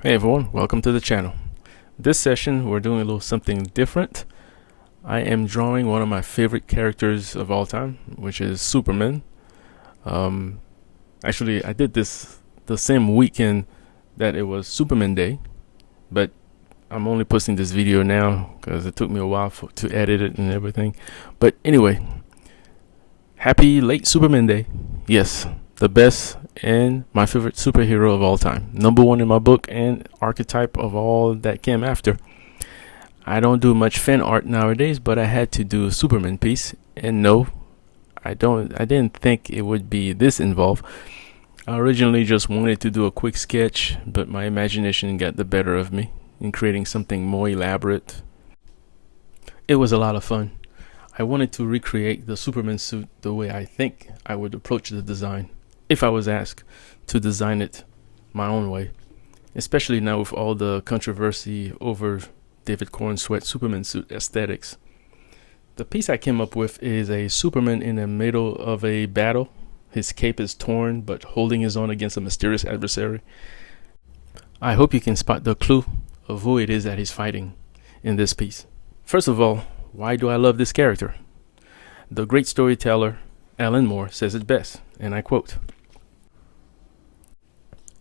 Hey everyone, welcome to the channel. This session we're doing a little something different. I am drawing one of my favorite characters of all time, which is Superman. Um, Actually, I did this the same weekend that it was Superman Day, but I'm only posting this video now because it took me a while to edit it and everything. But anyway, happy late Superman Day. Yes, the best and my favorite superhero of all time. Number one in my book and archetype of all that came after. I don't do much fan art nowadays, but I had to do a Superman piece. And no, I didn't think it would be this involved. I originally just wanted to do a quick sketch, but my imagination got the better of me in creating something more elaborate. It was a lot of fun. I wanted to recreate the Superman suit the way I think I would approach the design if I was asked to design it my own way, especially now with all the controversy over David Cornsweat's Superman suit aesthetics. The piece I came up with is a Superman in the middle of a battle. His cape is torn, but holding his own against a mysterious adversary. I hope you can spot the clue of who it is that he's fighting in this piece. First of all, why do I love this character? The great storyteller Alan Moore says it best, and I quote,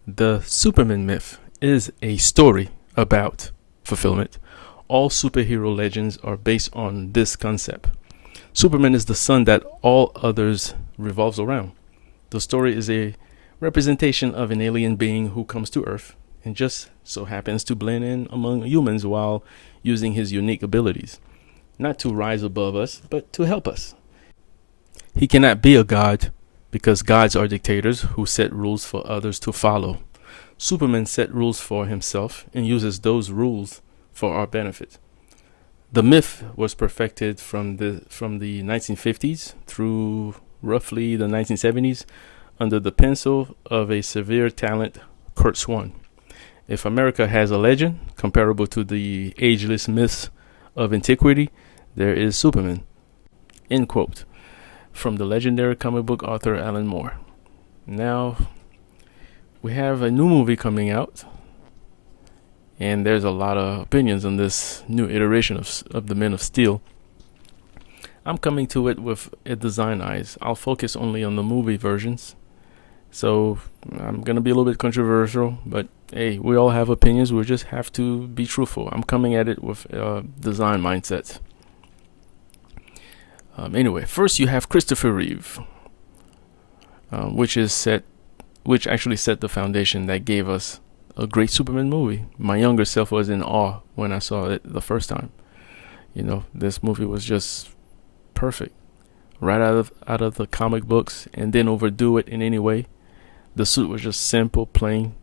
"The Superman myth is a story about fulfillment. All superhero legends are based on this concept. Superman is the sun that all others revolves around. The story is a representation of an alien being who comes to Earth and just so happens to blend in among humans while using his unique abilities. Not to rise above us, but to help us. He cannot be a god because gods are dictators who set rules for others to follow. Superman set rules for himself and uses those rules for our benefit. The myth was perfected from the 1950s through roughly the 1970s under the pencil of a severe talent, Kurt Swan. If America has a legend comparable to the ageless myths of antiquity, there is Superman." End quote. From the legendary comic book author Alan Moore. Now, we have a new movie coming out, and there's a lot of opinions on this new iteration of the Man of Steel. I'm coming to it with a design eyes. I'll focus only on the movie versions. So I'm going to be a little bit controversial, but hey, we all have opinions. We just have to be truthful. I'm coming at it with a design mindset. Anyway, first you have Christopher Reeve, which actually set the foundation that gave us a great Superman movie. My younger self was in awe when I saw it the first time. This movie was just perfect, right out of the comic books, and didn't overdo it in any way. The suit was just simple, plain.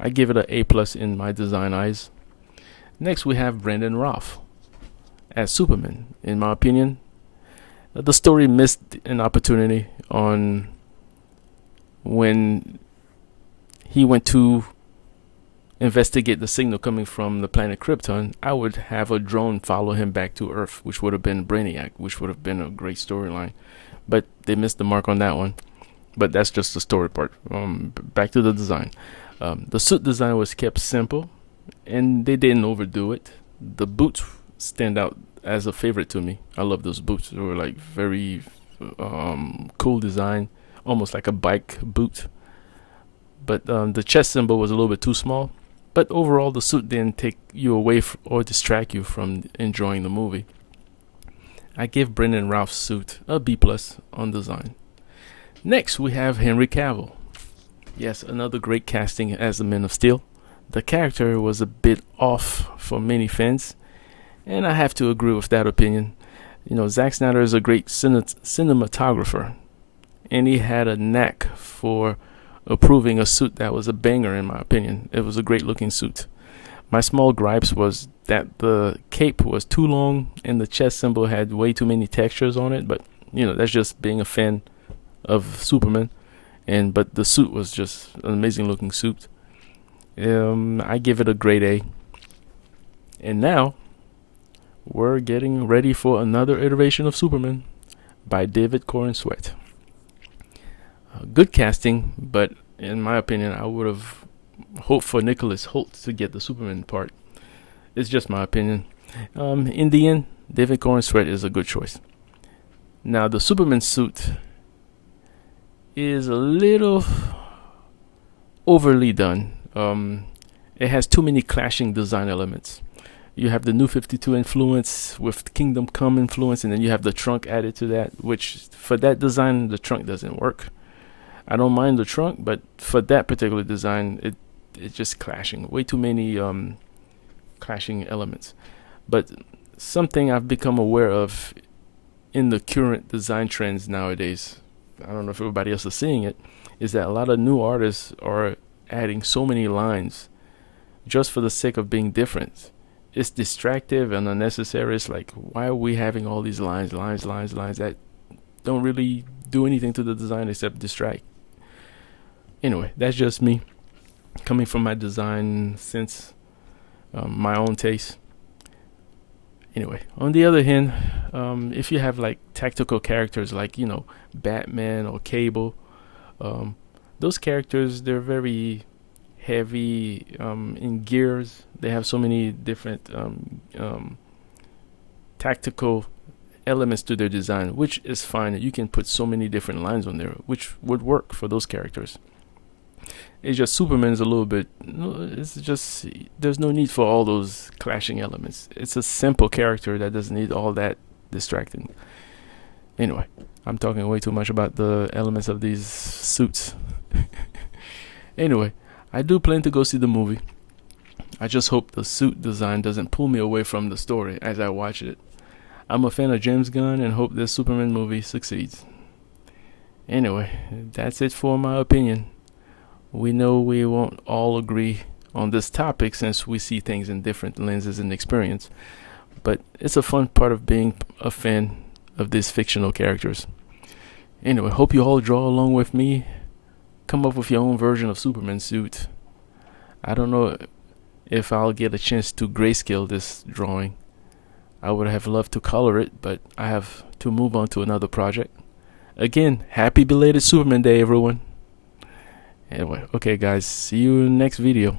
I give it an A+ in my design eyes. Next, we have Brandon Routh as Superman. In my opinion, the story missed an opportunity on when he went to investigate the signal coming from the planet Krypton. I would have a drone follow him back to Earth, which would have been Brainiac, which would have been a great storyline. But they missed the mark on that one. But that's just the story part. Back to the design. The suit design was kept simple, and they didn't overdo it. The boots stand out as a favorite to me. I love those boots. They were like very cool design, almost like a bike boot. But the chest symbol was a little bit too small. But overall, the suit didn't take you away or distract you from enjoying the movie. I give Brandon Routh's suit a B+ on design. Next, we have Henry Cavill. Yes, another great casting as the Man of Steel. The character was a bit off for many fans, and I have to agree with that opinion. Zack Snyder is a great cinematographer, and he had a knack for approving a suit that was a banger, in my opinion. It was a great looking suit. My small gripes was that the cape was too long and the chest symbol had way too many textures on it, but that's just being a fan of Superman. But the suit was just an amazing looking suit. I give it a grade A. And now we're getting ready for another iteration of Superman by David Cornsweat. Good casting, but in my opinion, I would have hope for Nicholas Holt to get the Superman part. It's just my opinion. In the end, David Cornsweet is a good choice. Now, the Superman suit is a little overly done. It has too many clashing design elements. You have the New 52 influence with Kingdom Come influence, and then you have the trunk added to that, which for that design, the trunk doesn't work. I don't mind the trunk, but for that particular design, it's just clashing. Way too many clashing elements. But something I've become aware of in the current design trends nowadays, I don't know if everybody else is seeing it, is that a lot of new artists are adding so many lines just for the sake of being different. It's distractive and unnecessary. It's like, why are we having all these lines that don't really do anything to the design except distract? Anyway, that's just me coming from my design sense, my own taste. Anyway, on the other hand, if you have like tactical characters like, Batman or Cable, those characters, they're very heavy in gears. They have so many different tactical elements to their design, which is fine. You can put so many different lines on there, which would work for those characters. It's just Superman's a little bit. It's just there's no need for all those clashing elements. It's a simple character that doesn't need all that distracting. Anyway, I'm talking way too much about the elements of these suits. Anyway, I do plan to go see the movie. I just hope the suit design doesn't pull me away from the story as I watch it. I'm a fan of James Gunn and hope this Superman movie succeeds. Anyway, that's it for my opinion. We know we won't all agree on this topic since we see things in different lenses and experience, but it's a fun part of being a fan of these fictional characters. Anyway, hope you all draw along with me. Come up with your own version of Superman suit. I don't know if I'll get a chance to grayscale this drawing. I would have loved to color it, but I have to move on to another project. Again, happy belated Superman Day, everyone. Anyway, okay guys, see you in the next video.